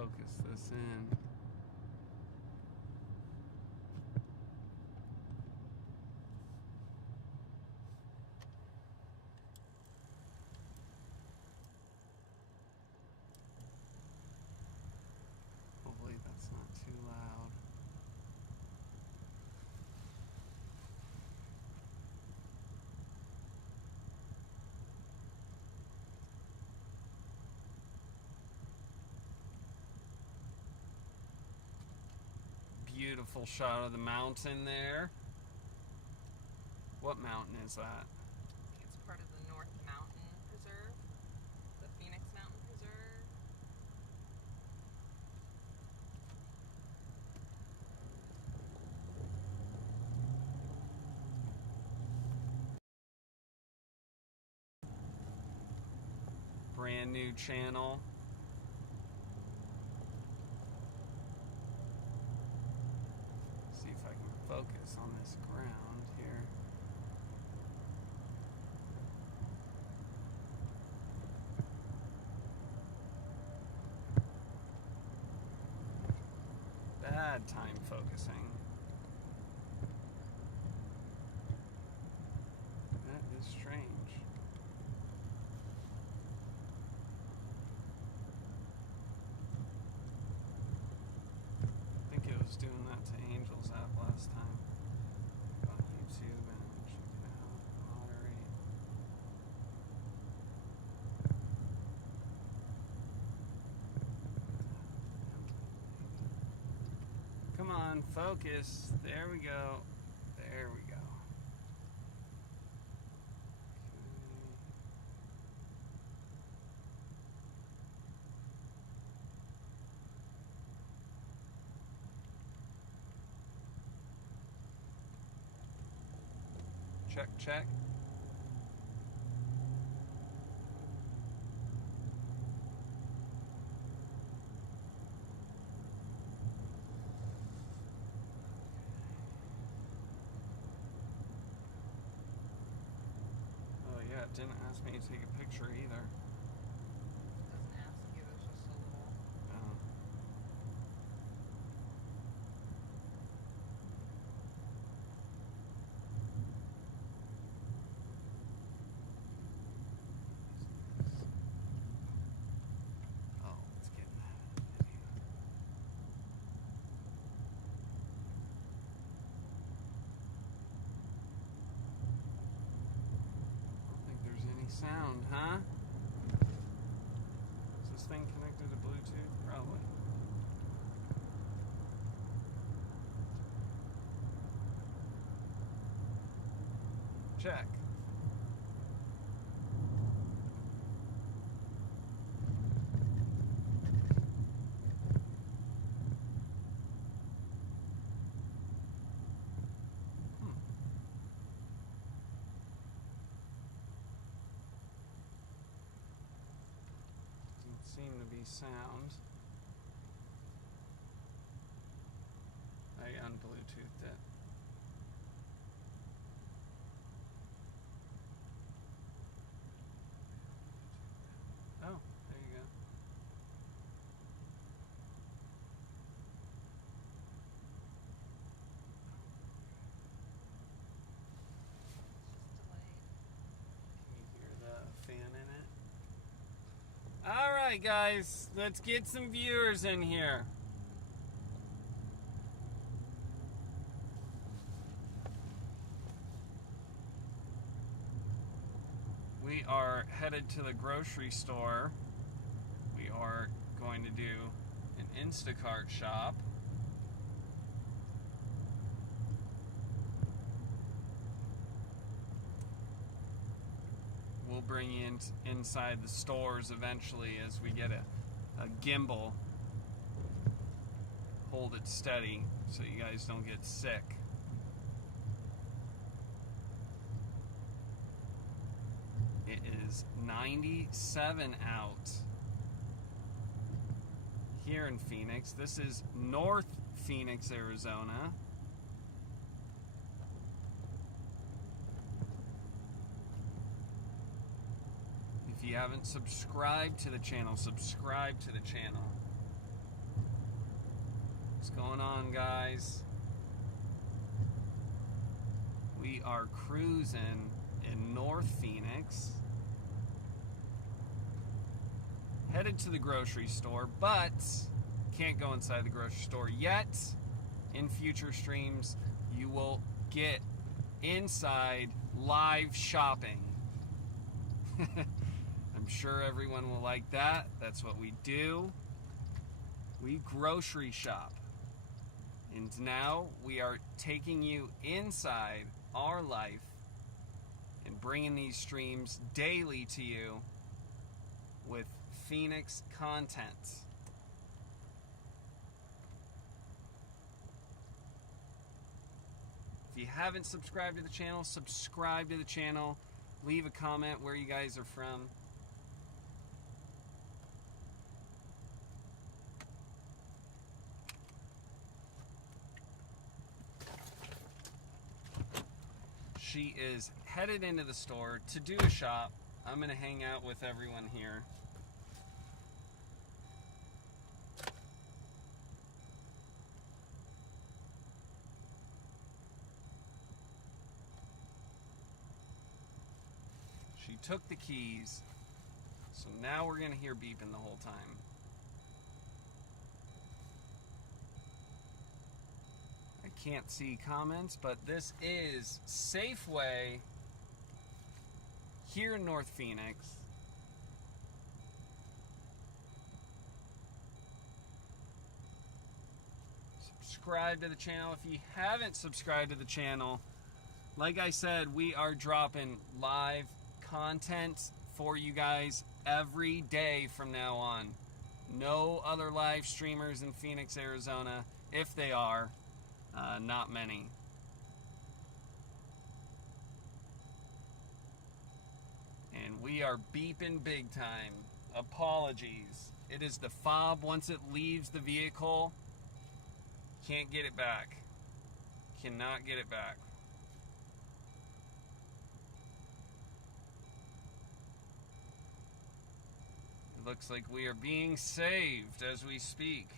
focus this in. Hopefully that's not too loud. Beautiful shot of the mountain there. What mountain is that? I think it's part of the North Mountain Preserve, the Phoenix Mountain Preserve. Brand new channel. See if I can focus on this ground here. Bad time focusing. That is strange. I think it was doing that to Angel's app last time. Go on YouTube and check it out. Moderate. Come on, focus. There we go. There we go. Check, check. Oh yeah, it didn't ask me to take a picture either. It doesn't ask you, it's just a little... Oh. Oh, let's get that video. I don't think there's any sound, huh? Is this thing connected to Bluetooth? Probably. Check. Doesn't seem to be sound. I unbluetoothed it. Oh, there you go. It's just delayed. Can you hear the fan in it? All right, guys, let's get some viewers in here. We are headed to the grocery store. We are going to do an Instacart shop. We'll bring you inside the stores eventually as we get a gimbal. Hold it steady so you guys don't get sick. It is 97 out here in Phoenix. This is North Phoenix, Arizona. If you haven't subscribed to the channel, subscribe to the channel. What's going on, guys? We are cruising in North Phoenix, headed to the grocery store, but can't go inside the grocery store yet. In future streams, you will get inside live shopping. I'm sure everyone will like that. That's what we do. We grocery shop. And now we are taking you inside our life and bringing these streams daily to you with Phoenix content. If you haven't subscribed to the channel, subscribe to the channel. Leave a comment where you guys are from. She is headed into the store to do a shop. I'm going to hang out with everyone here. She took the keys, so now we're going to hear beeping the whole time. I can't see comments, but this is Safeway here in North Phoenix. Subscribe to the channel if you haven't subscribed to the channel. Like I said, we are dropping live content for you guys every day from now on. No other live streamers in Phoenix, Arizona. If they are, not many. And we are beeping big time. Apologies. It is the fob. Once it leaves the vehicle, can't get it back. Cannot get it back. It looks like we are being saved as we speak.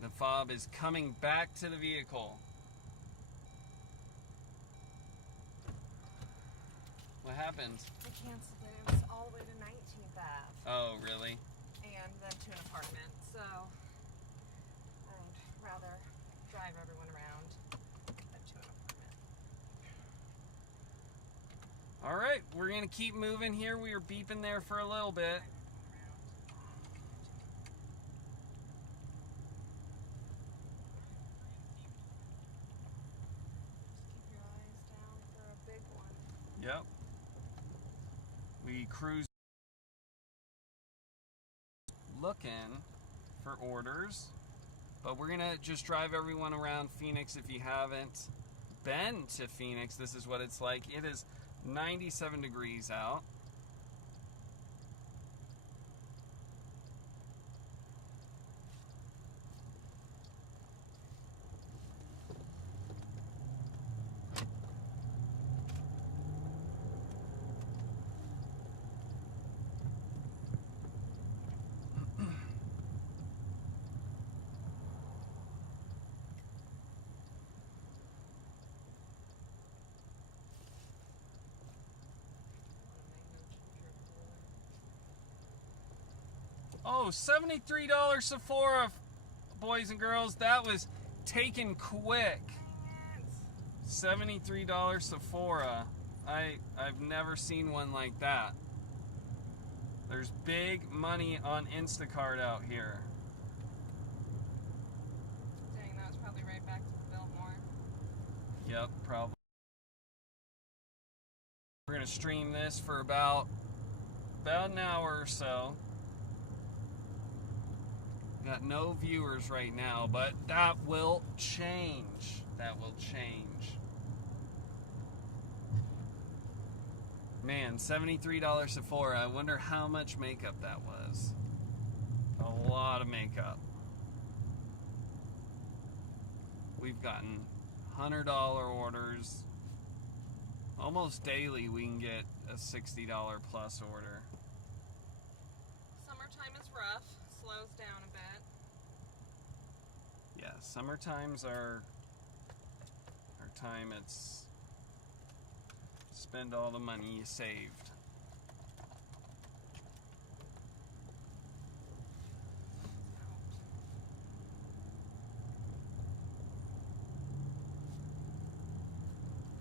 The fob is coming back to the vehicle. What happened? I canceled it. It was all the way to 19th Ave. Oh, really? And then to an apartment. So I'd rather drive everyone around than to an apartment. All right, we're going to keep moving here. We were beeping there for a little bit. Yep. We cruise looking for orders, but we're gonna just drive everyone around Phoenix. If you haven't been to Phoenix, this is what it's like. It is 97 degrees out. Oh, $73 Sephora, boys and girls. That was taken quick. $73 Sephora. I've never seen one like that. There's big money on Instacart out here. Dang, that was probably right back to the Biltmore. Yep, probably. We're gonna stream this for about an hour or so. Got no viewers right now, but that will change. That will change. Man, $73 Sephora. I wonder how much makeup that was. A lot of makeup. We've gotten $100 orders. Almost daily we can get a $60 plus order. Summertime is rough. summertime's our time. It's spend all the money you saved.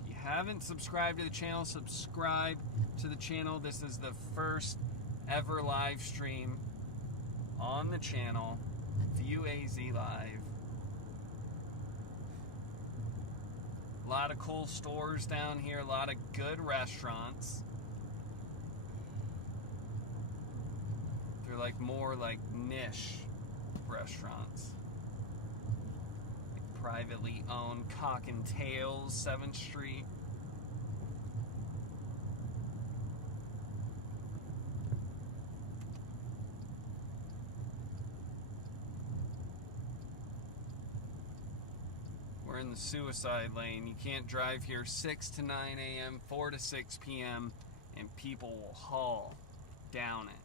If you haven't subscribed to the channel, subscribe to the channel. This is the first ever live stream on the channel. View AZ Live. A lot of cool stores down here, a lot of good restaurants. They're like more like niche restaurants. Like privately owned Cock and Tails, 7th Street. We're in the suicide lane. You can't drive here 6 to 9 a.m., 4 to 6 p.m., and people will haul down it.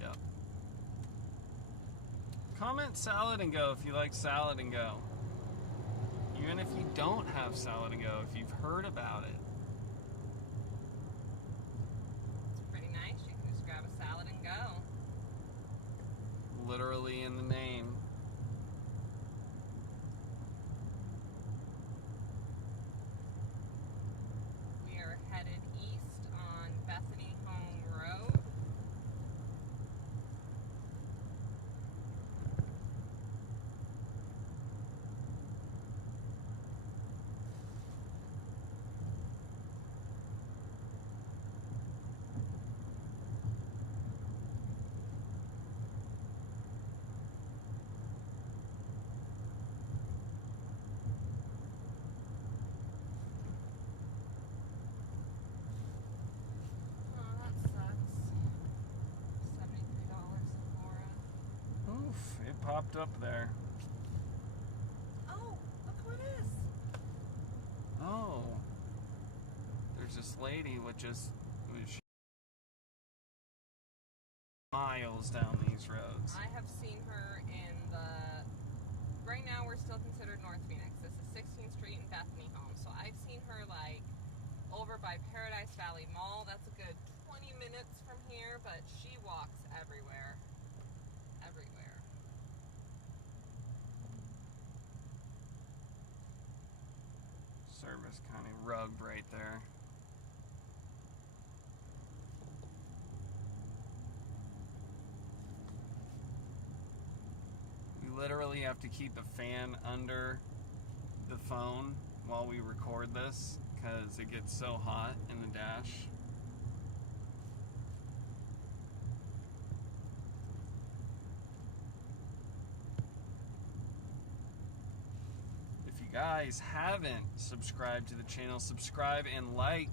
Yep. Comment Salad and Go if you like Salad and Go. Even if you don't have Salad and Go, if you've heard about it. Literally in the name. We are headed east on Bethany Home Road. Popped up there. Oh, look who it is. Oh. There's this lady with just miles down these roads. I have seen her in the... Right now we're still considered North Phoenix. This is 16th Street and Bethany Home. So I've seen her like over by Paradise Valley Mall. That's a good 20 minutes from here, but she walks everywhere. Everywhere. Service County rugged right there. We literally have to keep a fan under the phone while we record this because it gets so hot in the dash. Guys haven't subscribed to the channel, subscribe and like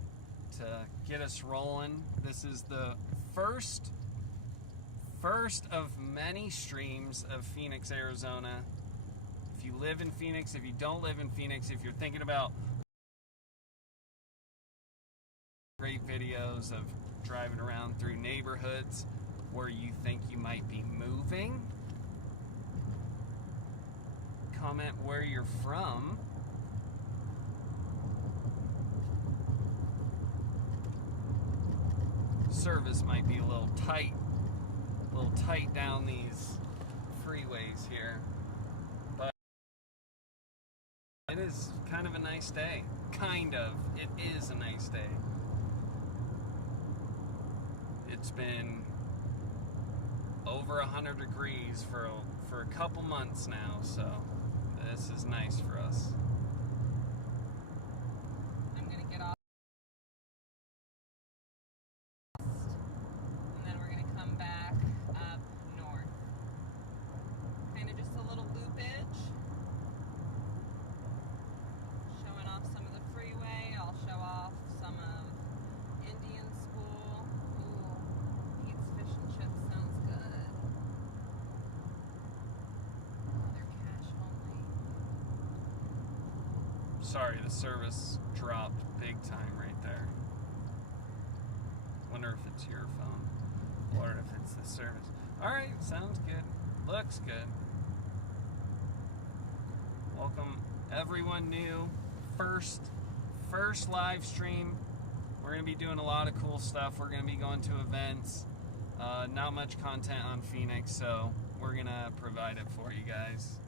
to get us rolling. This is the first of many streams of Phoenix, Arizona. If you live in Phoenix, if you don't live in Phoenix, if you're thinking about great videos of driving around through neighborhoods where you think you might be moving, comment where you're from. Service might be a little tight down these freeways here, but it is kind of a nice day. It is a nice day. It's been over 100 degrees for a couple months now, so this is nice for us. I'm gonna get off, and then we're gonna come back up north. Kind of just a little loopage, showing off some of the freeway. I'll show off some of Indian School. Ooh, Pete's Fish and Chips sounds good. Oh, they're cash only. Sorry, the service dropped big time right there. Wonder if it's your phone or if it's the service. Alright, sounds good. Looks good. Welcome everyone new. First live stream. We're going to be doing a lot of cool stuff. We're going to be going to events. Not much content on Phoenix, so we're going to provide it for you guys.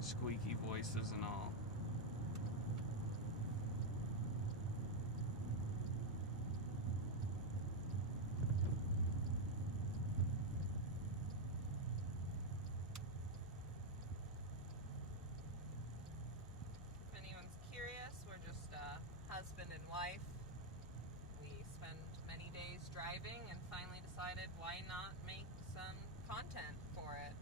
Squeaky voices and all. If anyone's curious, we're just husband and wife. We spend many days driving and finally decided why not make some content for it.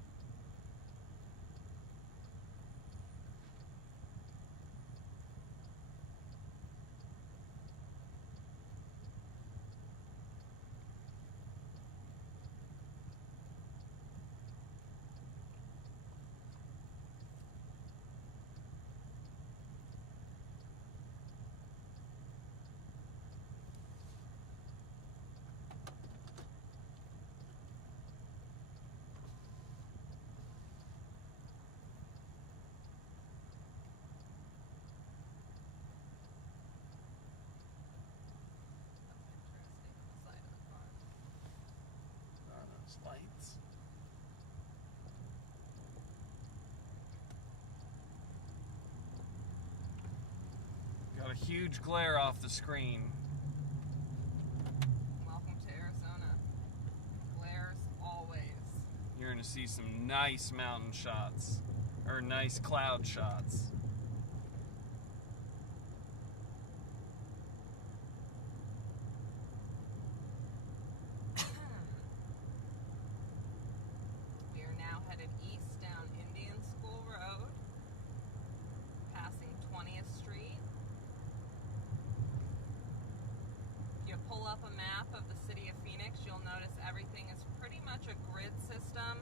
Those lights. Got a huge glare off the screen. Welcome to Arizona. Glares always. You're going to see some nice mountain shots, or nice cloud shots. We are now headed east down Indian School Road, passing 20th Street. If you pull up a map of the city of Phoenix, you'll notice everything is pretty much a grid system.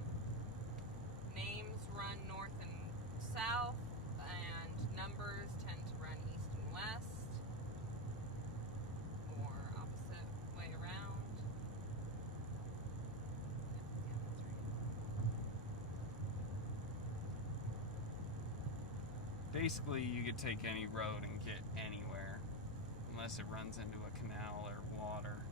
Names run north and south, and numbers tend to run east and west, or opposite way around. Yeah, that's right. Basically, you could take any road and get anywhere, unless it runs into a canal or water.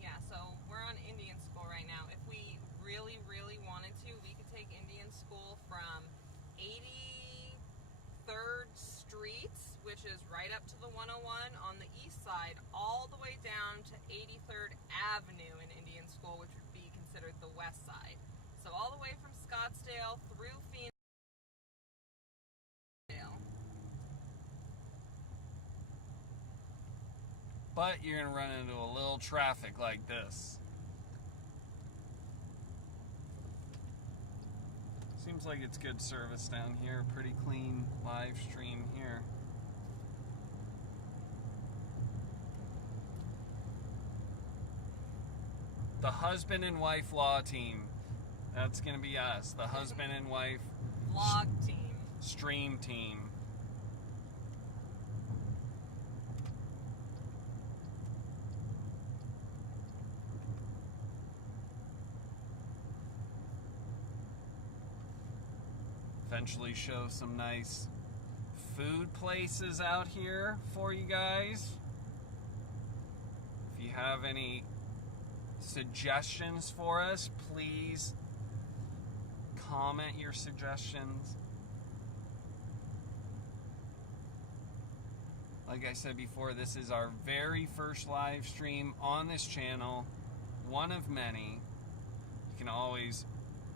Yeah, so we're on Indian School right now. If we really, really wanted to, we could take Indian School from 83rd Street, which is right up to the 101 on the east side, all the way down to 83rd Avenue in Indian School, which would be considered the west side. So all the way from Scottsdale through Phoenix. But you're going to run into a little traffic like this. Seems like it's good service down here. Pretty clean live stream here. The husband and wife law team. That's going to be us. The husband and wife Vlog team. stream team. Eventually show some nice food places out here for you guys. If you have any suggestions for us, please comment your suggestions. Like I said before, this is our very first live stream on this channel, one of many. You can always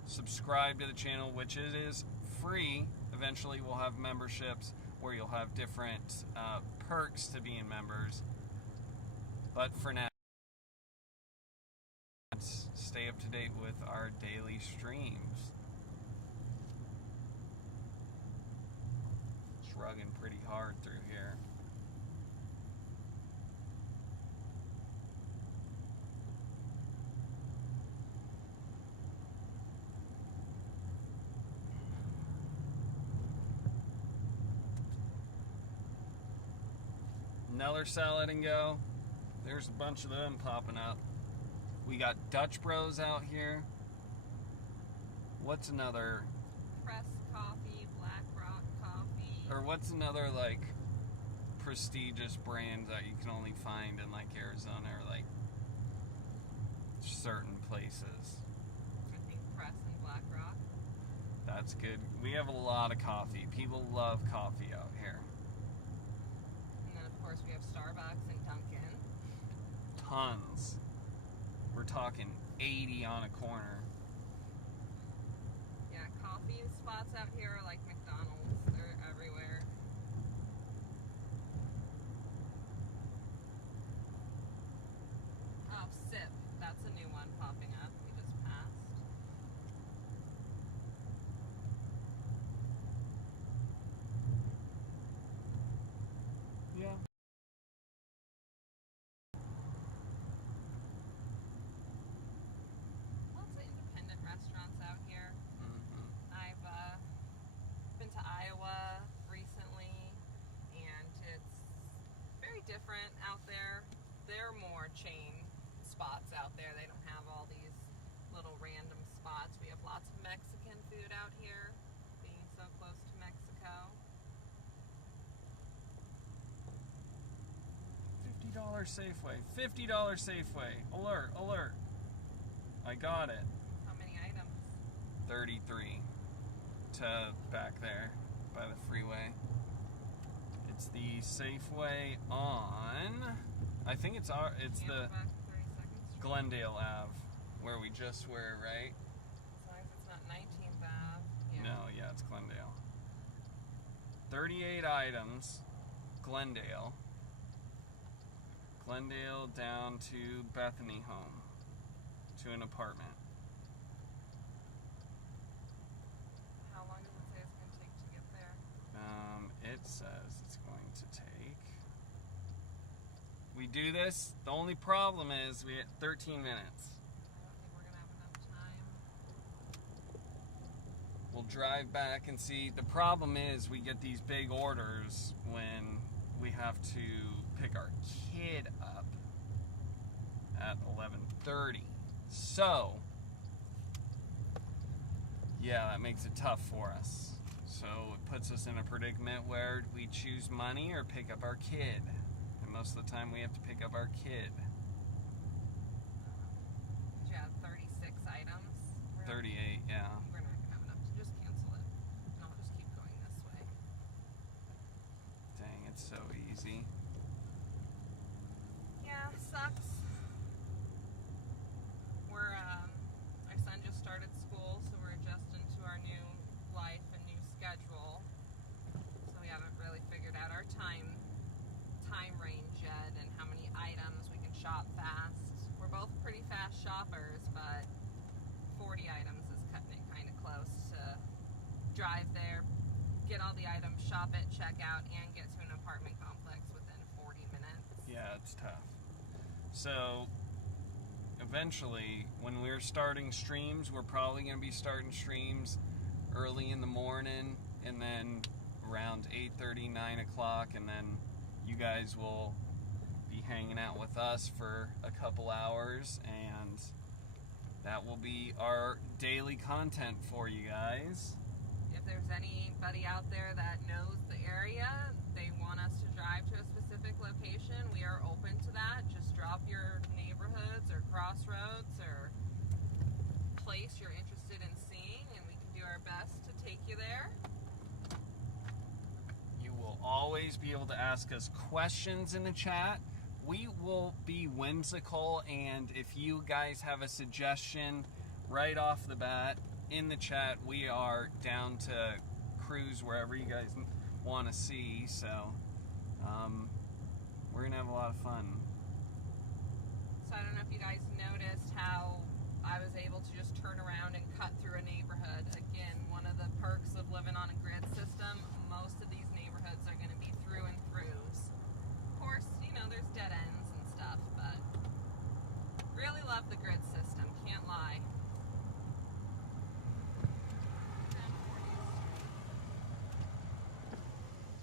subscribe to the channel, which it is free. Eventually we'll have memberships where you'll have different perks to being members. But for now, let's stay up to date with our daily streams. It's rugging pretty hard through here. Another salad and go. There's a bunch of them popping up. We got Dutch Bros out here. What's another? Press Coffee, Black Rock Coffee. Or what's another like prestigious brand that you can only find in like Arizona or like certain places? I think Press and Black Rock. That's good. We have a lot of coffee. People love coffee out here. And then of course we have Starbucks and Dunkin'. Tons. We're talking 80 on a corner. Yeah, coffee spots out here are like McDonald's. They're everywhere. Oh, Sip. That's a new one popping up. We just passed. Yeah. Lots of independent restaurants out here. Mm-hmm. I've been to Iowa recently, and it's very different out there. There are more chain spots out there. They don't have all these little random spots. We have lots of Mexican food out here, being so close to Mexico. $50 Safeway. $50 Safeway. Alert, alert. I got it. How many items? 33 to back there by the freeway. It's the Safeway on, I think it's the Camelback, 32nd Street. Glendale Ave, where we just were, right? As long as it's not 19th Ave. Yeah. No, yeah, it's Glendale. 38 items, Glendale. Glendale down to Bethany home, to an apartment. How long does it say it's going to take to get there? It says it's going to take. We do this. The only problem is we had 13 minutes. I don't think we're going to have enough time. We'll drive back and see. The problem is we get these big orders when we have to pick our kid up at 11:30. So, yeah, that makes it tough for us. So it puts us in a predicament where we choose money or pick up our kid. And most of the time we have to pick up our kid. You have 36 items. 38, yeah. We're not going to have enough to just cancel it. And I'll just keep going this way. Dang, it's so easy. Yeah, sucks. My son just started school, so we're adjusting to our new life and new schedule. So we haven't really figured out our time range yet and how many items we can shop fast. We're both pretty fast shoppers, but 40 items is cutting it kind of close to drive there, get all the items, shop it, check out, and get to an apartment complex within 40 minutes. Yeah, it's tough. So, eventually, when we're starting streams, we're probably going to be starting streams early in the morning, and then around 8:30, 9 o'clock, and then you guys will be hanging out with us for a couple hours, and that will be our daily content for you guys. If there's anybody out there that knows the area, they want us to drive to a specific location, we are open to that. Just drop your neighborhoods or crossroads or place you're interested in seeing, and we can do our best to take you there. You will always be able to ask us questions in the chat. We will be whimsical, and if you guys have a suggestion right off the bat in the chat, we are down to cruise wherever you guys want to see. So we're gonna have a lot of fun. So I don't know if you guys noticed how I was able to just turn around and cut through a neighborhood. Again, one of the perks of living on a grid system, most of these neighborhoods are going to be through and throughs. Of course, there's dead ends and stuff, but really love the grid system, can't lie.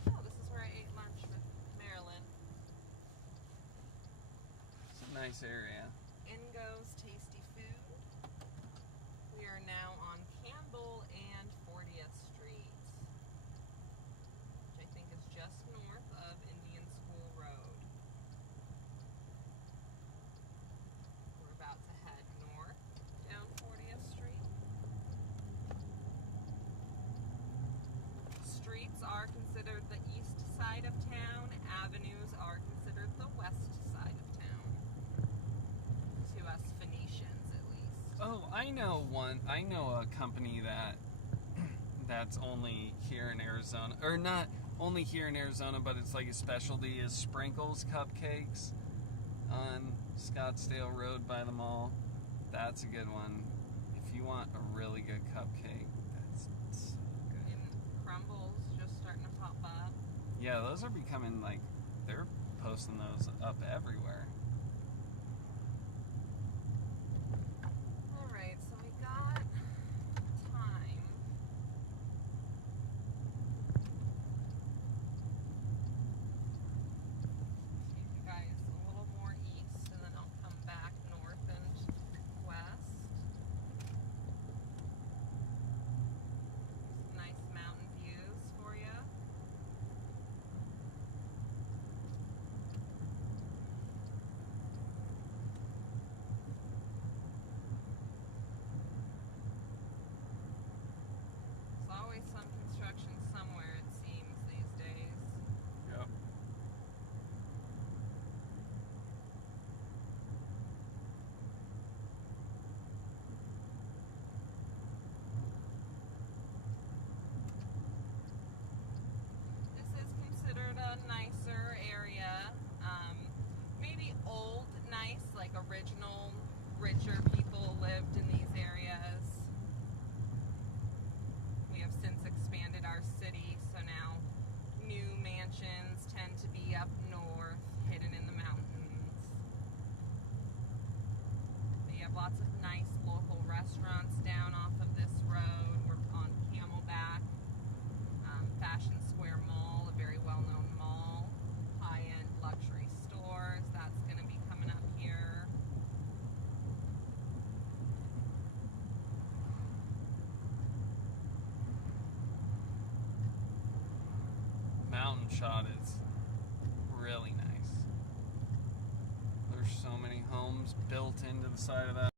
Oh, this is where I ate lunch with Marilyn. Nice area. Ingo's Tasty Food. We are now on Campbell and 40th Street, which I think is just north of Indian School Road. We're about to head north down 40th Street. Streets are considered the east side of town. Avenues are considered the west side of town. To us Phoenicians, at least. Oh, I know a company that's only here in Arizona, or not only here in Arizona, but it's like a specialty is Sprinkles Cupcakes on Scottsdale Road by the mall. That's a good one. If you want a really good cupcake, that's so good. And Crumbles just starting to pop up. Yeah, those are becoming like, they're posting those up everywhere. Alright, so we got time. Take you guys a little more east, and then I'll come back north and west. Some nice mountain views for you. There's always some construction somewhere, it seems, these days. Yep. This is considered a nicer area. Maybe old, nice, like original, richer people lived in these areas. We have since expanded our city, so now new mansions tend to be up north, hidden in the mountains. But you have lots of nice local restaurants down off of this road. We're on Camelback. Fashion Square Mall, a very well-known mall. High-end luxury stores, that's going to be coming up here. Mountain shot is really nice. There's so many homes built into the side of that.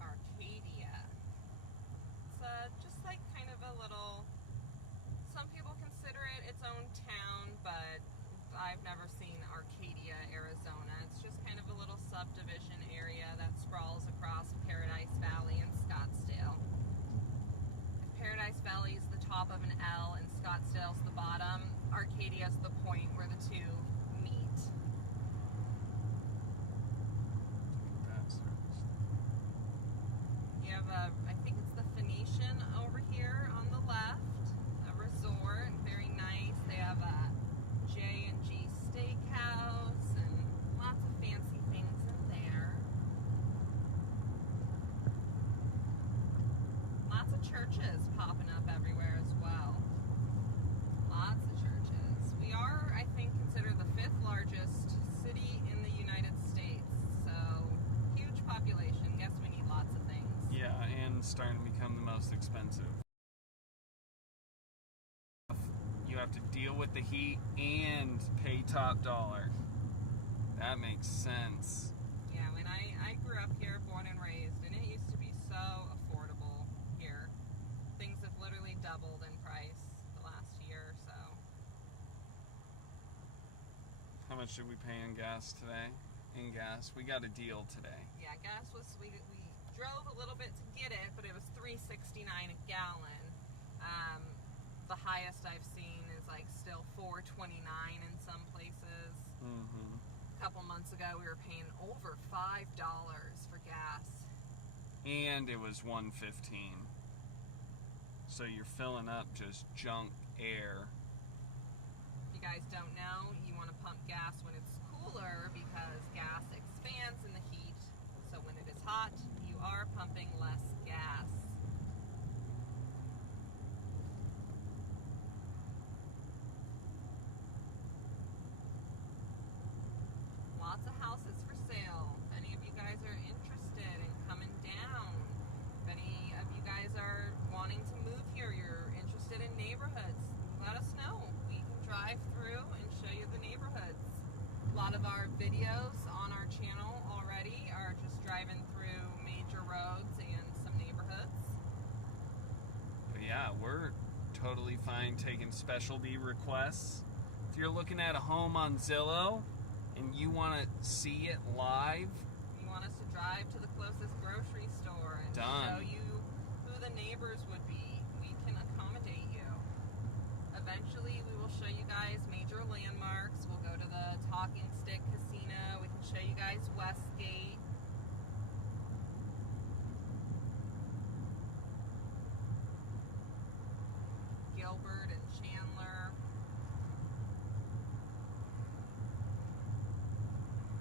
Arcadia. It's just like kind of a little, some people consider it its own town, but I've never seen Arcadia, Arizona. It's just kind of a little subdivision area that sprawls across Paradise Valley and Scottsdale. If Paradise Valley is the top of an L and Scottsdale's the bottom, Arcadia is the point where the two meet. You have I think it's the Phoenician over here on the left, a resort, very nice. They have a J&G Steakhouse and lots of fancy things in there. Lots of churches popping up everywhere as well. Lots of churches. We are, I think, considered the 5th largest city in the United States, so huge population. Guess we need lots of things. Yeah, and starting to become the most expensive. You have to deal with the heat and pay top dollar. That makes sense. Yeah, when I grew up here, born and raised, and it used to be so affordable here. Things have literally doubled in price the last year or so. How much did we pay in gas today? In gas, we got a deal today. Yeah, gas was, we drove a little bit to get it, but it was $3.69 a gallon. The highest I've seen is like still $4.29 in some places. Mm-hmm. A couple months ago, we were paying over $5 for gas. And it was 115. So you're filling up just junk air. If you guys don't know, you want to pump gas when it's cooler because gas expands in the heat. So when it is hot, you are pumping less gas. Lots of houses for sale. If any of you guys are interested in coming down, if any of you guys are wanting to move here, you're interested in neighborhoods, let us know. We can drive through and show you the neighborhoods. A lot of our videos on our channel already are just driving through major roads and some neighborhoods. But yeah, we're totally fine taking specialty requests. If you're looking at a home on Zillow and you want to see it live, You want us to drive to the closest grocery store and Done. show you who the neighbors would be. We can accommodate you. Eventually, we will show you guys major landmarks. We'll go to the Talking Stick Casino. We can show you guys Westgate. Gilbert and Chandler.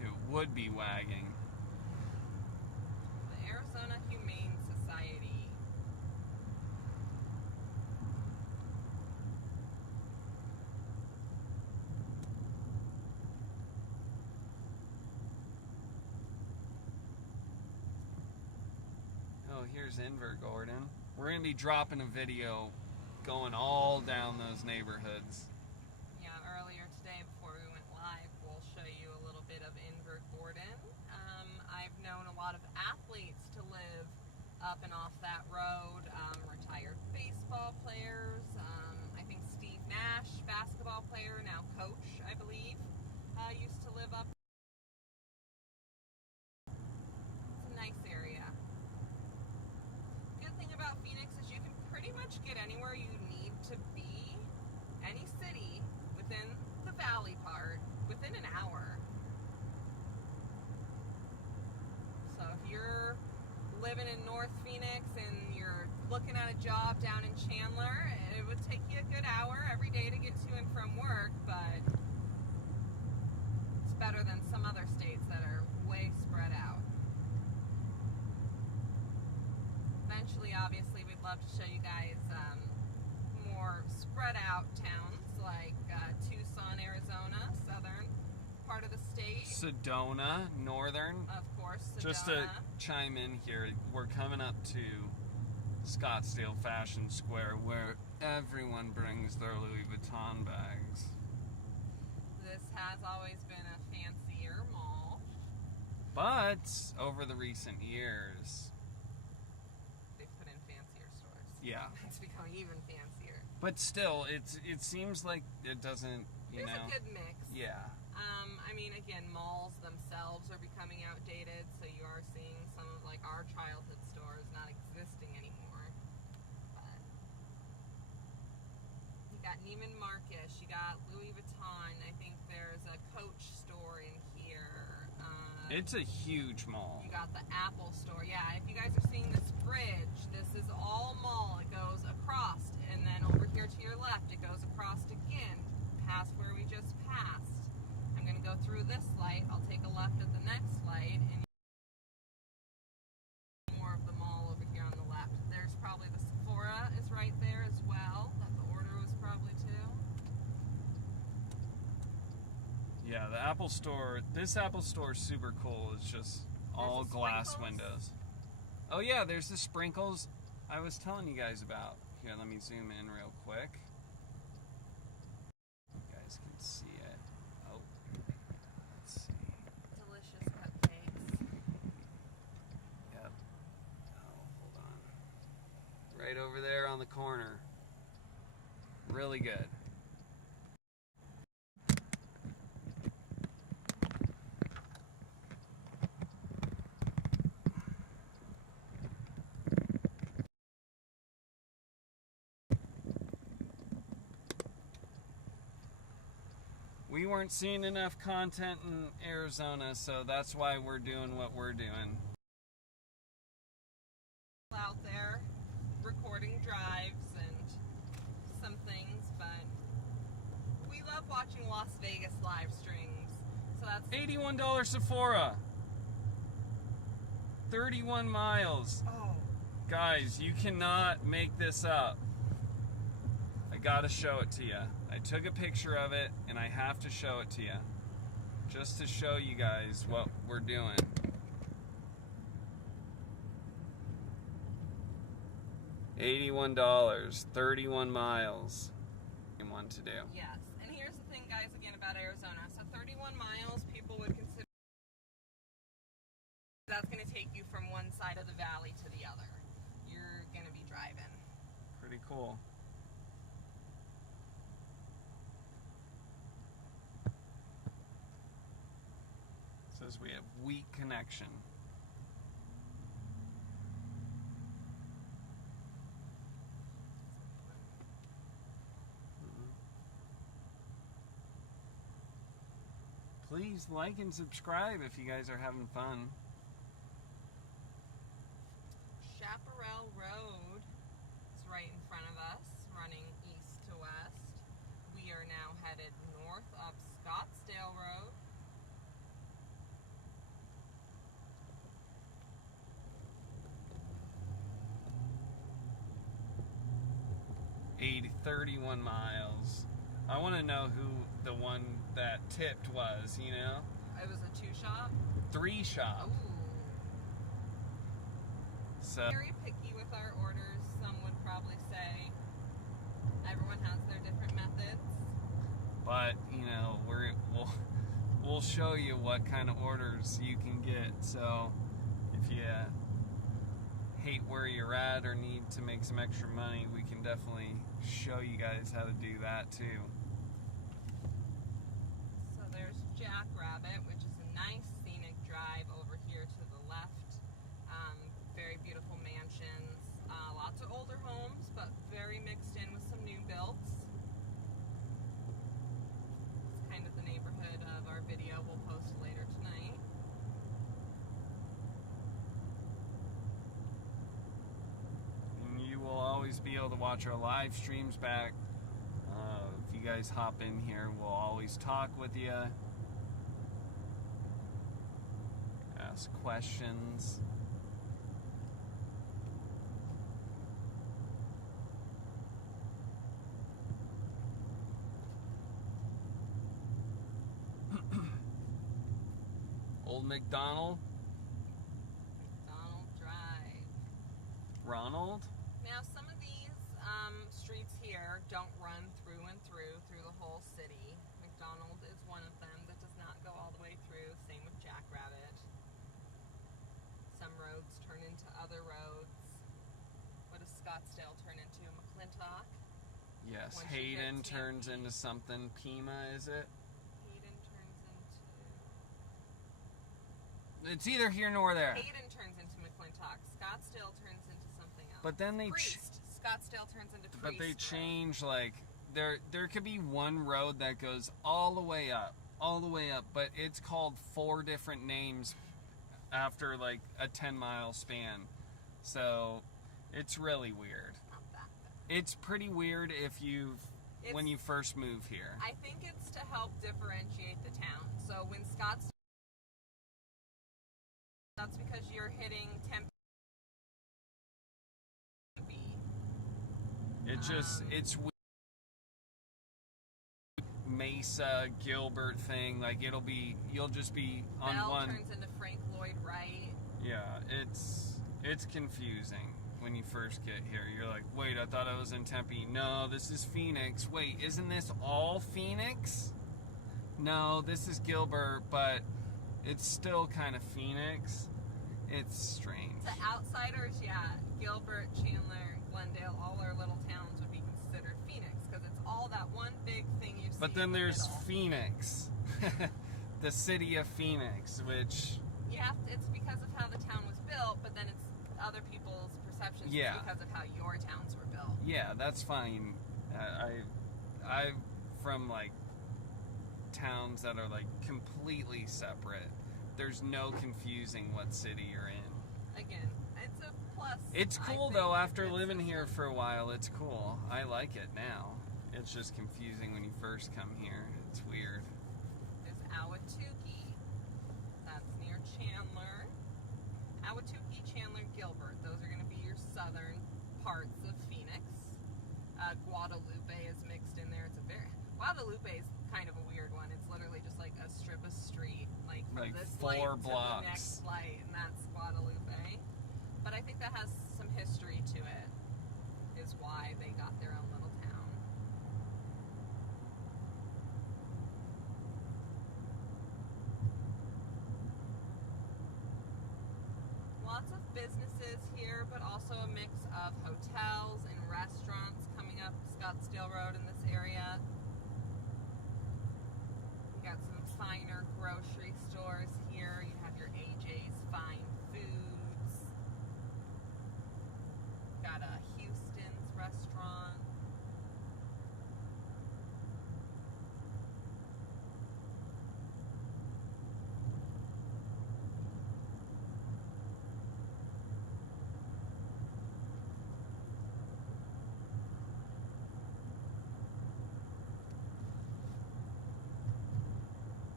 it would be wagging. The Arizona Humane Society. Oh, here's Invergordon. We're going to be dropping a video going all down those neighborhoods. Yeah, earlier today before we went live, we'll show you a little bit of Invergordon. I've known a lot of athletes to live up and off that road, retired baseball players. I think Steve Nash, basketball player, now coach, I believe, used to live up. It's a nice area. Good thing about Phoenix is you can pretty much get anywhere you need to be, any city within the valley part, within an hour. So if you're living in North Phoenix and you're looking at a job down in Chandler, it would take you a good hour every day to get to and from work, but it's better than some other states that are way spread out. Eventually, obviously, we'd love to show you guys more spread out towns like Tucson, Arizona, southern part of the state. Sedona, northern. Of course, Sedona. Just to chime in here, we're coming up to Scottsdale Fashion Square where everyone brings their Louis Vuitton bags. This has always been a fancier mall. But over the recent years, They've put in fancier stores. yeah. It's becoming even fancier. But still, it seems like it doesn't, you There's know. a good mix. Yeah. I mean, again, malls themselves are becoming outdated, so you are seeing some of like our childhood stores not existing anymore. But you got Neiman Marcus, you got Louis Vuitton. I think there's a Coach store in here. It's a huge mall. You got the Apple store. Yeah, if you guys are seeing this bridge, this is all mall. It goes across, and then over here to your left, it goes across again, past where we just passed. I'm going to go through this light. I'll take a left at the next light, and more of the mall over here on the left. There's probably the Sephora is right there as well. That the order was probably too. Yeah, the Apple Store, this Apple Store is super cool. It's just all the glass sprinkles. windows. Oh yeah, there's the sprinkles I was telling you guys about. Here, let me zoom in real quick. You guys can see it. Oh, let's see. Delicious cupcakes. Yep. Oh, hold on. Right over there on the corner. Really good. We weren't seeing enough content in Arizona, so that's why we're doing what we're doing. out there recording drives and some things, but we love watching Las Vegas live streams. So that's $81 Sephora. 31 miles. oh, Guys, you cannot make this up. I gotta show it to you. I took a picture of it and I have to show it to you. Just to show you guys what we're doing. $81, 31 miles. One to do. yes. And here's the thing, guys, again about Arizona. So 31 miles, people would consider that's going to take you from one side of the valley to the other. You're going to be driving. Pretty cool. Says we have weak connection. Please like and subscribe if you guys are having fun. Chaparral Road is right in front of us, running east to west. We are now headed north up Scottsdale Road. $80, 31 miles. I want to know who the one that tipped was, you know? It was a 2-shop. 3-shop. Ooh. So Very picky with our orders, some would probably say. Everyone has their different methods. but you know, we'll show you what kind of orders you can get. So if you hate where you're at or need to make some extra money, we can definitely show you guys how to do that too. So there's Jackrabbit, which is a nice scenic drive over here to the left. Very beautiful mansions, lots of older homes, but very mixed in with some new builds. It's kind of the neighborhood of our video we'll post later tonight. And you will always be able to watch our live streams back. If you guys hop in here, we'll always talk with you, ask questions. Old McDonald, McDonald Drive. Ronald. Now, some of these streets here don't run through the whole city. McDonald is one of them that does not go all the way through. Same with Jackrabbit. Some roads turn into other roads. What does Scottsdale turn into? McClintock. Yes, Once you Hayden hit turns Tempe. into something. Pima, is it? Hayden turns into... It's either here nor there. Hayden turns into McClintock. Scottsdale turns into something else. But then they Priest. Scottsdale turns into Priest. but they Road. change, like there could be one road that goes all the way up, but it's called 4 different names after like a 10-mile span. So it's really weird. Not that bad. It's pretty weird if when you first move here. I think it's to help differentiate the town. So when Scottsdale, that's because you're hitting Tempe. It's weird. Mesa, Gilbert thing, like you'll just be on Bell one. turns into Frank Lloyd Wright. Yeah, it's confusing when you first get here. You're like, wait, I thought I was in Tempe. No, this is Phoenix. Wait, isn't this all Phoenix? No, this is Gilbert, but it's still kind of Phoenix. It's strange. To outsiders, yeah, Gilbert, Chandler, Glendale, all our little towns would be considered Phoenix because it's all that one big thing you see. But then in the there's middle. Phoenix, the city of Phoenix, which It's because of how the town was built, but then it's other people's perceptions Yeah. because of how your towns were built. yeah, that's fine. I'm from like towns that are like completely separate. There's no confusing what city you're in. Again, it's a plus. It's I cool think, though. a After good living here system. for a while, it's cool. I like it now. It's just confusing when you first come here. It's weird. There's Ahwatukee. That's near Chandler. Ahwatukee, Chandler, Gilbert. Those are going to be your southern parts of Phoenix. Guadalupe is mixed in there. Guadalupe is kind of a weird one. It's literally just like a strip of street, like from Like this 4 light to the blocks. next light, and that's Guadalupe. But I think that has some history to it, is why they got their own little town. Lots of businesses here, but also a mix of hotels and restaurants coming up Scottsdale Road in this area. You got some finer grocery stores here. You have your AJ's Fine Foods. Got a Houston's restaurant.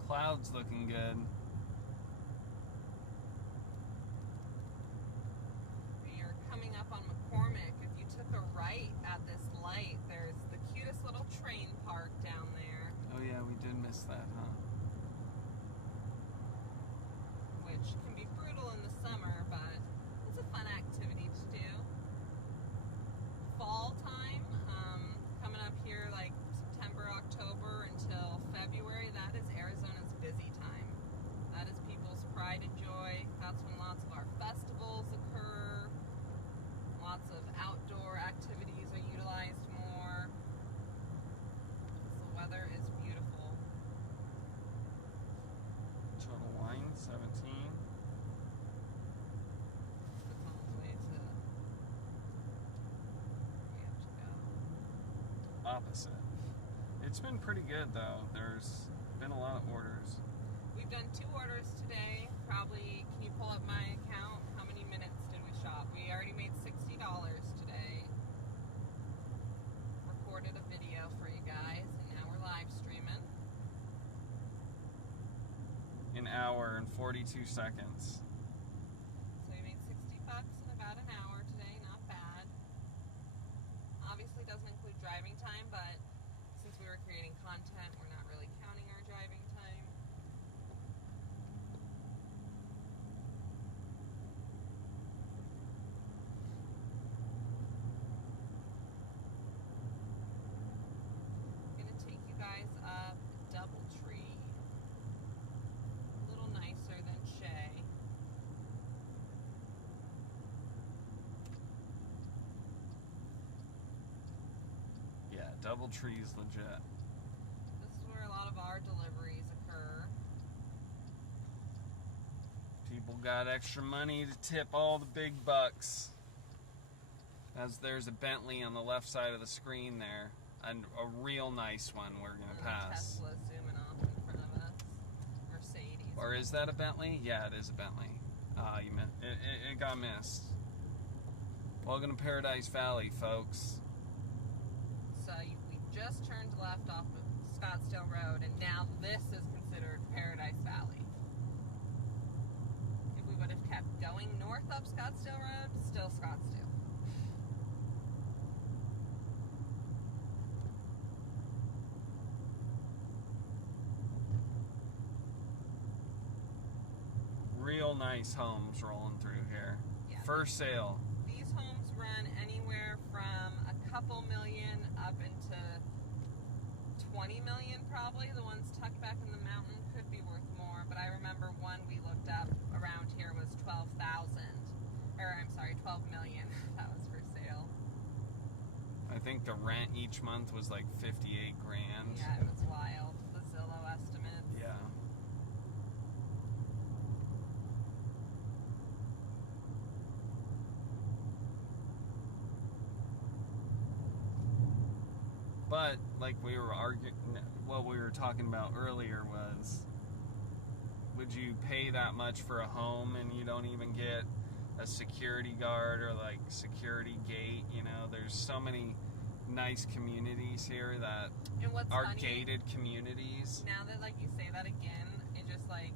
Cloud's looking good. You're coming up on McCormick. If you took a right at this light, there's the cutest little train park down there, Oh yeah, we did miss that, huh? which can be brutal in the summer, but it's a fun activity to do. Fall time, coming up here like September, October until February, that is Arizona's busy time. That is people's pride and joy. That's when lots of our festivals occur. Lots of outdoor activities are utilized more. The weather is beautiful. Total wine, 17. It's on its way to where we have to go. Opposite. It's been pretty good though. There's been a lot of orders. We've done 2 orders today. Probably, can you pull up my account? How many minutes did we shop? We already made $60 today. Recorded a video for you guys, and now we're live streaming. An hour and 42 seconds. So we made $60 in about an hour today. Not bad. Obviously doesn't include driving time, but since we were creating content, we're not really counting our driving time. I'm gonna take you guys up Doubletree. A little nicer than Shea. Yeah, Doubletree's legit. This is where a lot of our deliveries occur. People got extra money to tip all the big bucks. As there's a Bentley on the left side of the screen there, and a real nice one we're And gonna the pass. Tesla zooming off in front of us. Mercedes. Or is that a Bentley? Yeah, it is a Bentley. It got missed. Welcome to Paradise Valley, folks. So we just turned left off of Scottsdale Road, and now this is considered Paradise Valley. If we would have kept going north up Scottsdale Road, still Scottsdale. Real nice homes rolling through here. Yeah. For sale. These homes run anywhere from a couple million up into 20 million probably. The ones tucked back in the mountain could be worth more, but I remember one we looked up around here was 12 million. That was for sale. I think the rent each month was like 58 grand. Yeah, it was wild. The Zillow estimates. Yeah. But like we were arguing, what we were talking about earlier was, would you pay that much for a home and you don't even get a security guard or like security gate. You know, there's so many nice communities here that And what's are funny, gated communities. now that like you say that again, it just like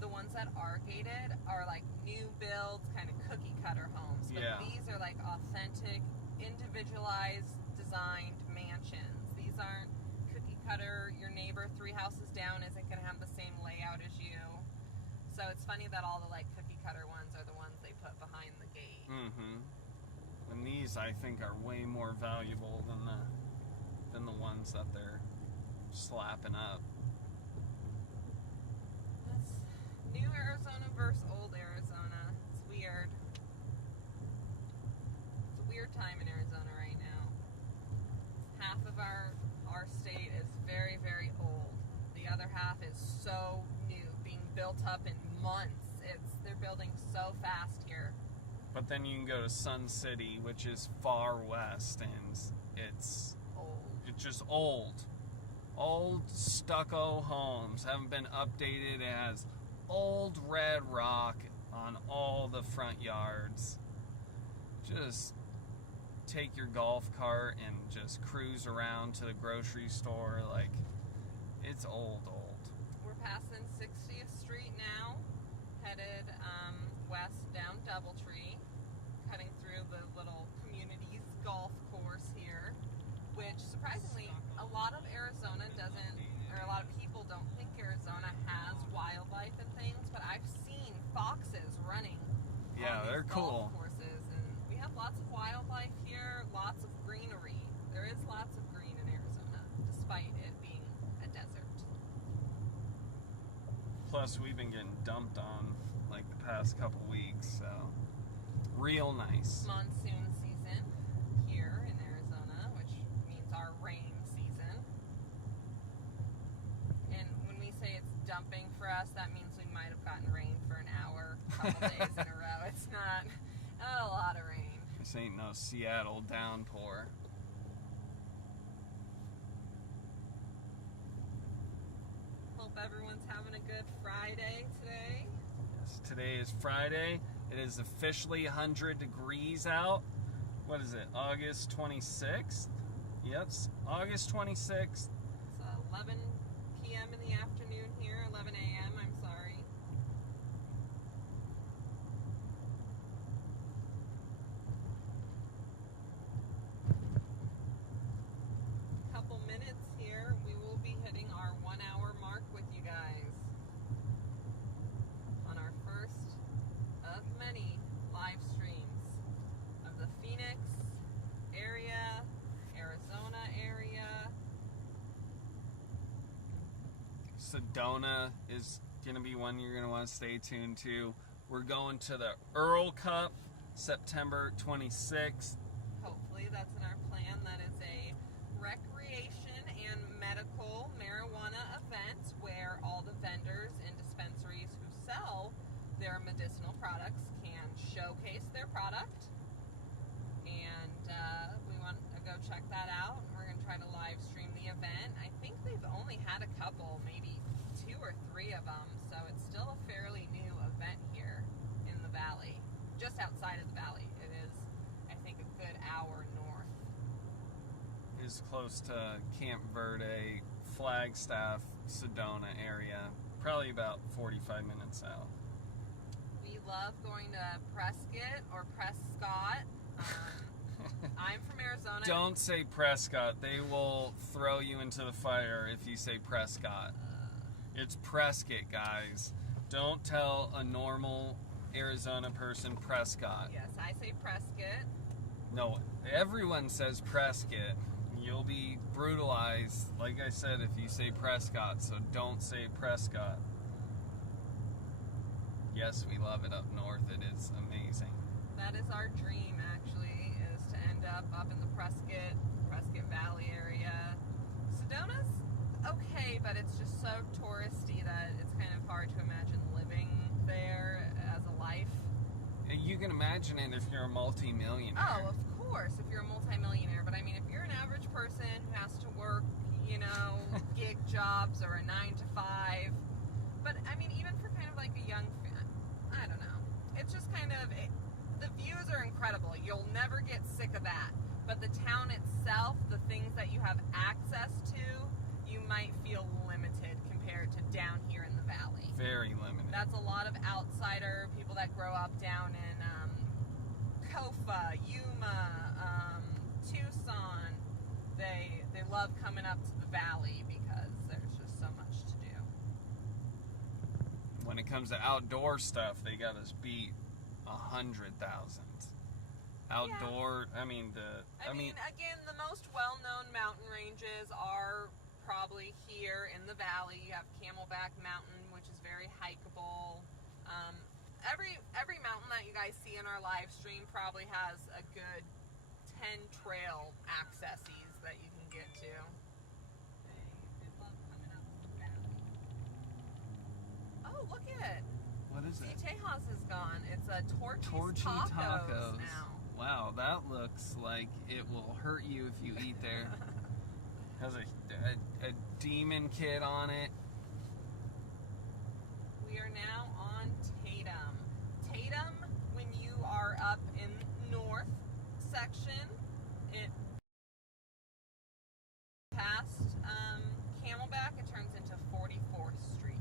the ones that are gated are like new builds, kind of cookie cutter homes. But Yeah. these are like authentic, individualized, designed mansions. These aren't cookie cutter. Your neighbor 3 houses down isn't going to have the same layout as you. So it's funny that all the like cookie cutter ones are the ones they put behind the gate. Mm-hmm. And these, I think, are way more valuable than the ones that they're slapping up. That's new Arizona versus old Arizona. It's weird. It's a weird time in Arizona right now. Half of our state is very, very old. The other half is so new, being built up in months. They're building so fast here. But then you can go to Sun City, which is far west, and it's just old. Old stucco homes, haven't been updated. It has old red rock on all the front yards. Just take your golf cart and just cruise around to the grocery store. Like, it's old. We're passing 60th Street now, headed west down Doubletree, cutting through the little communities golf course here, which surprisingly a lot of Arizona doesn't, or a lot of people don't think Arizona has wildlife and things, but I've seen foxes running Yeah, on they're these cool. golf courses, and we have lots of wildlife here, lots of greenery. There is lots of green in Arizona, despite it being a desert. Plus, we've been getting dumped on like the past couple weeks, so real nice. Monsoon season here in Arizona, which means our rain season. And when we say it's dumping for us, that means we might have gotten rain for an hour, a couple days in a row. It's not a lot of rain. This ain't no Seattle downpour. Hope everyone's having a good Friday today. Yes, today is Friday. It is officially 100 degrees out. What is it, August 26th? Yep, it's August 26th. It's 11 p.m. in the afternoon here, 11 a.m. I'm sorry. Couple minutes here, we will be hitting our 1 hour mark with you guys on our first of many live streams of the Phoenix area, Arizona area. Sedona is going to be one you're going to want to stay tuned to. We're going to the Earl Cup September 26th. Hopefully that's in our plan. That is a recreation and medical marijuana event where all the vendors and dispensaries who sell their medicinal products can showcase their product. And we want to go check that out. We're going to try to live stream the event. I think they've only had a couple, maybe 2 or 3 of them. So it's still a fairly new event here in the valley. Just outside of the valley. It is, I think, a good hour north. Is close to Camp Verde, Flagstaff, Sedona area. Probably about 45 minutes out. We love going to Prescott or Prescott. I'm from Arizona. Don't say Prescott. They will throw you into the fire if you say Prescott. It's Prescott, guys. Don't tell a normal Arizona person Prescott. Yes, I say Prescott. No, everyone says Prescott. You'll be brutalized, like I said, if you say Prescott, so don't say Prescott. Yes, we love it up north. It is amazing. That is our dream, actually, is to end up in the Prescott Valley area. Sedona's okay, but it's just so touristy that it's kind of hard to imagine living there as a life. You can imagine it if you're a multi-millionaire. Oh, of course, if you're a multimillionaire. But I mean, if you're an average person who has to work, gig jobs or a 9 to 5. But I mean, even for kind of like a young, I don't know. It's just kind of, You'll never get sick of that. But the town itself, the things that you have access to, you might feel limited compared to down here in the valley. Very limited. That's a lot of outsider people that grow up down in Kofa, Yuma, Tucson. They love coming up to the valley because there's just so much to do. When it comes to outdoor stuff, they got us beat 100,000. Outdoor, Yeah. I mean, Again, the most well-known mountain ranges are probably here in the valley. You have Camelback Mountain, which is very hikeable. Every mountain that you guys see in our live stream probably has a good 10 trail accesses that you can get to. They love coming up to the valley. Oh, look at it. what is See, it? Tejas is gone. It's a Torchy's Torchy Tacos now. Wow, that looks like it will hurt you if you eat there. Has a demon kid on it. We are now on Tatum. Tatum, when you are up in north section, it past Camelback, it turns into 44th Street.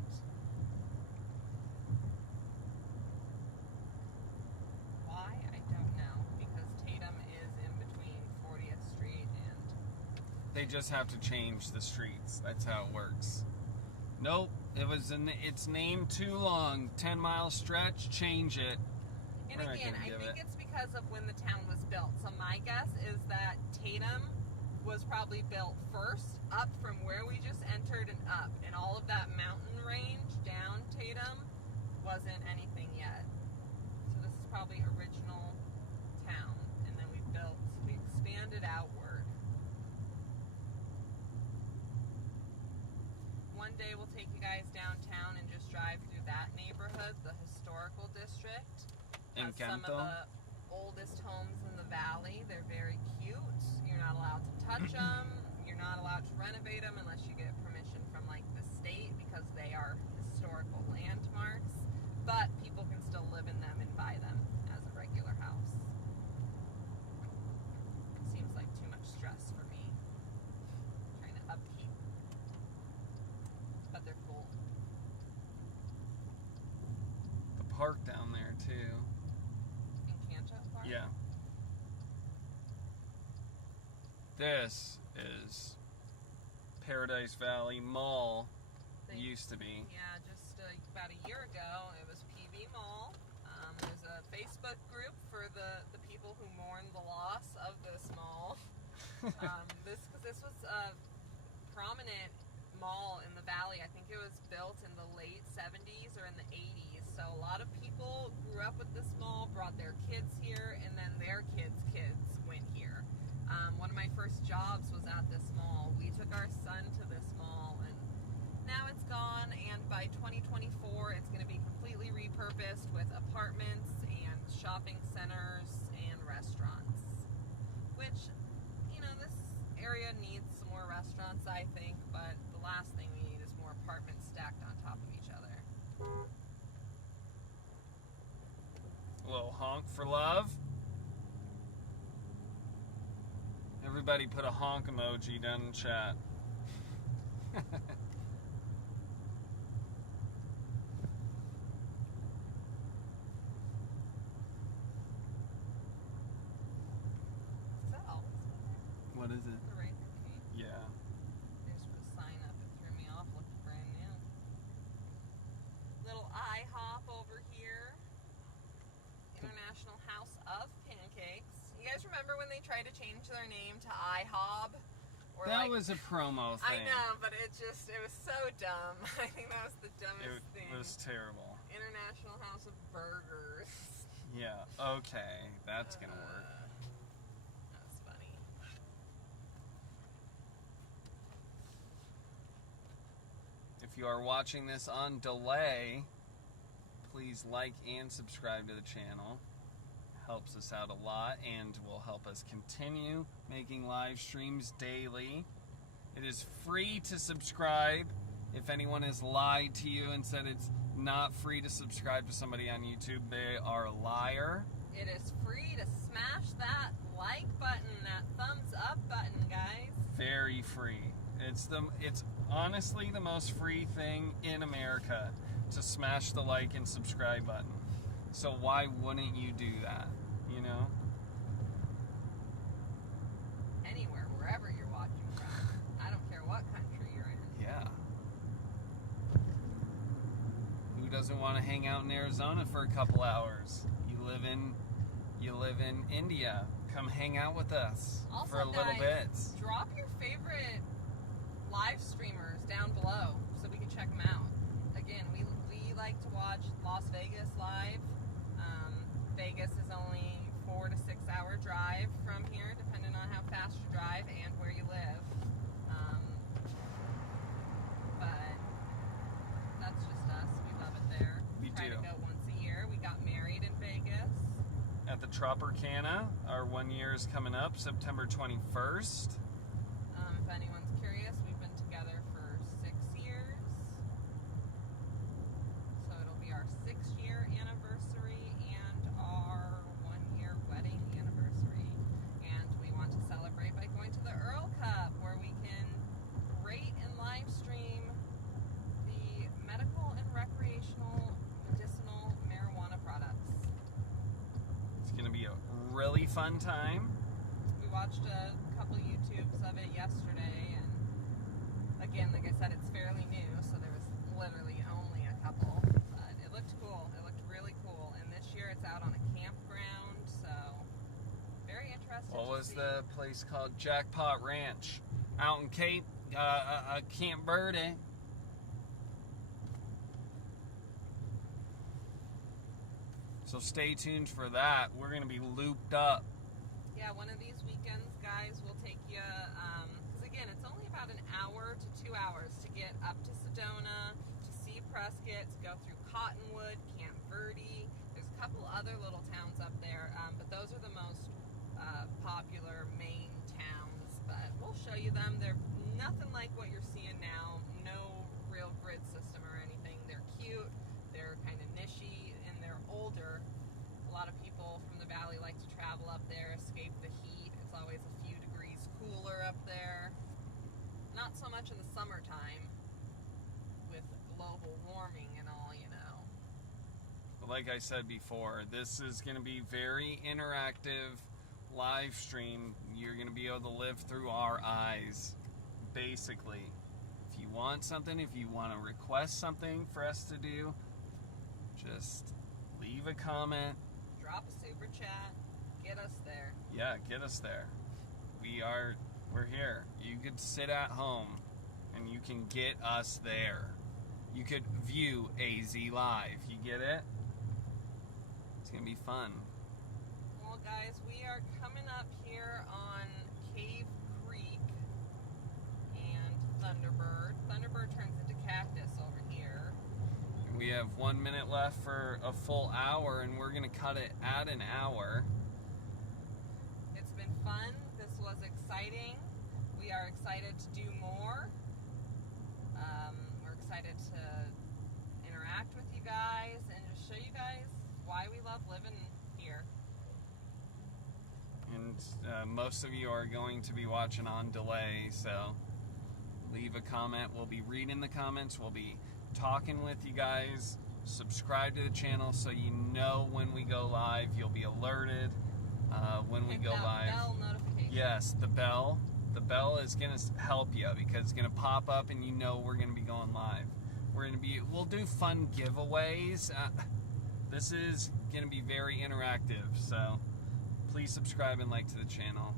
Why? I don't know, because Tatum is in between 40th Street and... They just have to change the streets. That's how it works. Nope, it's named too long. 10-mile stretch, change it. And We're not again, gonna I give think it. it's because of when the town was built. So my guess is that Tatum was probably built first, up from where we just entered and up. And all of that mountain range down Tatum wasn't anything yet. So this is probably original town. And then we expanded outward. One day we'll take you guys downtown and just drive through that neighborhood, the historical district. Has some of Encanto? the oldest homes in the valley. They're very cute. You're not allowed to touch them. You're not allowed to renovate them unless you get permission from like the state because they are historical landmarks. But people can still live in them and buy them as a regular house. Seems like too much stress for me. Trying to upkeep. But they're cool. The park down there, too. Encanto Park? Yeah. This is Paradise Valley Mall. They- Used to be. Yeah, just about a year ago, it was PV Mall. There's a Facebook group for the people who mourn the loss of this mall. This was a prominent mall in the valley. I think it was built in the late 70s or in the 80s. So a lot of people grew up with this mall, brought their kids here, and then their kids' went here. One of my first jobs was at this mall. We took our son to this mall, and now it's gone, and by 2024 it's going to be completely repurposed with apartments and shopping centers and restaurants, which, this area needs some more restaurants, I think, but the last thing we need is more apartments stacked on top of each other. A little honk for love. Everybody put a honk emoji down in chat. Is that always been there? What is it? The Razor King? Yeah. They just put a sign up. It threw me off. Looked brand new. Little IHOP over here. International House of Pancakes. You guys remember when they tried to change their name to IHOB? Or That was a promo I thing. know, but it was so dumb. I think that was the dumbest thing. It was terrible. International House of Burgers. Yeah, okay. That's gonna work. That's funny. If you are watching this on delay, please like and subscribe to the channel. Helps us out a lot and will help us continue making live streams daily. It is free to subscribe. If anyone has lied to you and said it's not free to subscribe to somebody on YouTube. They are a liar. It is free to smash that like button, that thumbs up button, guys. Very free. It's honestly the most free thing in America to smash the like and subscribe button. So why wouldn't you do that? You know? Anywhere, wherever you're watching from. I don't care what country you're in. Yeah. Who doesn't want to hang out in Arizona for a couple hours? You live in India. Come hang out with us Also, for a little bit. Drop your favorite live streamers down below so we can check them out. Again, we like to watch Las Vegas live. Vegas is only 4 to 6 hour drive from here, depending on how fast you drive and where you live. But that's just us. We love it there. We Try do. to go once a year. We got married in Vegas. At the Tropicana, our 1 year is coming up, September 21st. If anyone's curious, we've been together for 6 years. So it'll be our 6-year anniversary and our 1-year wedding anniversary. And we want to celebrate by going to the Earl Cup, where we can rate and live stream the medical and recreational medicinal marijuana products. It's going to be a really fun time. We watched a couple YouTubes of it yesterday, and again, like I said, it's fairly new, so there was literally only a couple, but it looked cool. It looked really cool, and this year it's out on a campground, so very interesting. What to was see. the place called? Jackpot Ranch, out in Camp Verde. So stay tuned for that. We're going to be looped up. Yeah, one of these weekends, guys, we'll take you, because again, it's only about an hour to 2 hours to get up to Sedona, to see Prescott, to go through Cottonwood, Camp Verde. There's a couple other little towns up there, but those are the most popular main towns. But we'll show you them. They're nothing like what you're seeing now. No real grid system or anything. They're cute. They're kind of nichey, and they're older. A lot of people from the valley like to travel up there, escape the heat. It's always a few degrees cooler up there. Not so much in the summertime with global warming and all, you know. But like I said before, this is going to be very interactive live stream. You're going to be able to live through our eyes, basically. If you want something, if you want to request something for us to do, just leave a comment. Drop a super chat. Get us there. Yeah, get us there. We're here. You could sit at home and you can get us there. You could view AZ live. You get it? It's going to be fun. Well, guys, we are coming up here on Cave Creek and Thunderbird. Thunderbird turns into Cactus over here. We have 1 minute left for a full hour, and we're going to cut it at an hour. It's been fun. This was exciting. We are excited to do more. We're excited to interact with you guys and just show you guys why we love living here. And most of you are going to be watching on delay, so leave a comment. We'll be reading the comments. We'll be talking with you guys. Subscribe to the channel so you know when we go live. You'll be alerted when we Hit go that live. bell notification. Yes, the bell. The bell is going to help you because it's going to pop up and you know we're going to be going live. We'll do fun giveaways. This is going to be very interactive, so please subscribe and like to the channel.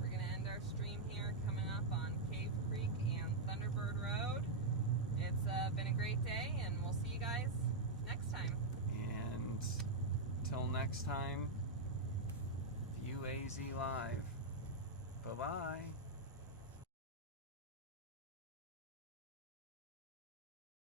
We're going to end our stream here coming up on Cave Creek and Thunderbird Road. It's been a great day, and we'll see you guys next time. And until next time, view AZ Live.